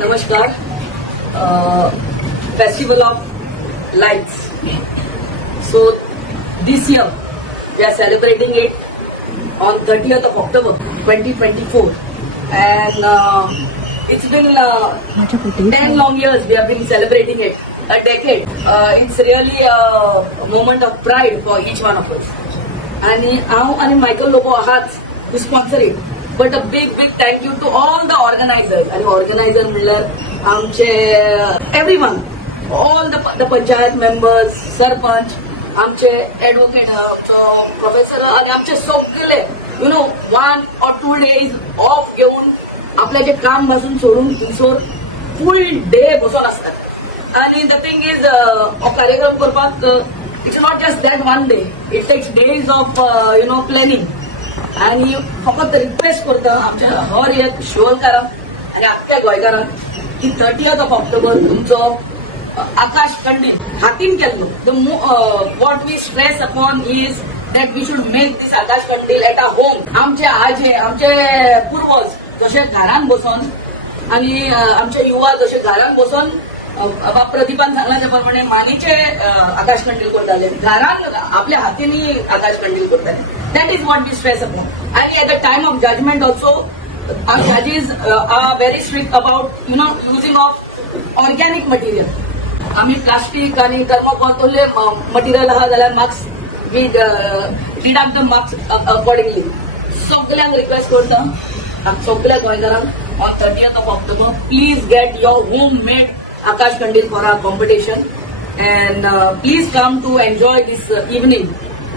Namaskar. Festival of Lights. So this year we are celebrating it on 30th of October 2024, and it's been 10 long years we have been celebrating it, a decade. It's really a moment of pride for each one of us. आणि Michael Lobo आहात to sponsor it. But a big thank you to all the organizers. आणि organizer म्हणल्यार आमचे everyone, all the panchayat members, sarpanch, आमचे advocate, professor आणि आमचे सगळे 1 or 2 days of घेऊन आपल्या जे काम पासून सोडून थिंगसोर फुल डे बसून असतात. आणि द थिंग इज हो कार्यक्रम करपाक it's not just that 1 day. It takes days of planning. आणि फकत रिक्वेस्ट करता आमच्या हर एक शिवलकारांक आणि आख्ख्या गोंयकारांक की 30th of October तुमचो आकाश कंडील हातीन केल्लो. What we stress upon is that we should make this आकाश कंडील एट अ होम. आमचे आजे, आमचे पूर्वज जसे घरान बसून आणि आमचे युवा जसे घरान बसून प्रतिभान सांगल्याच्या प्रमाणे मानेचे आकाश कंडील करताले, घरान आपल्या हातींनी आकाश कंडील करताले. That is what we stress upon. आणि at the time of judgement also our judges are very strict about using of organic material. आम्ही प्लास्टिक आणि थर्मोकॉल मटेरियल आहा जाल्यार marks we deduct the marks accordingly. सगळ्यांक request करता, सगळ्या गोंयकारांक on 30th of October please get your home made आकाश कंडील for our competition. And please come to enjoy this evening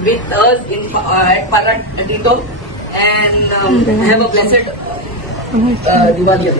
with us at Parra and have a blessed Diwali.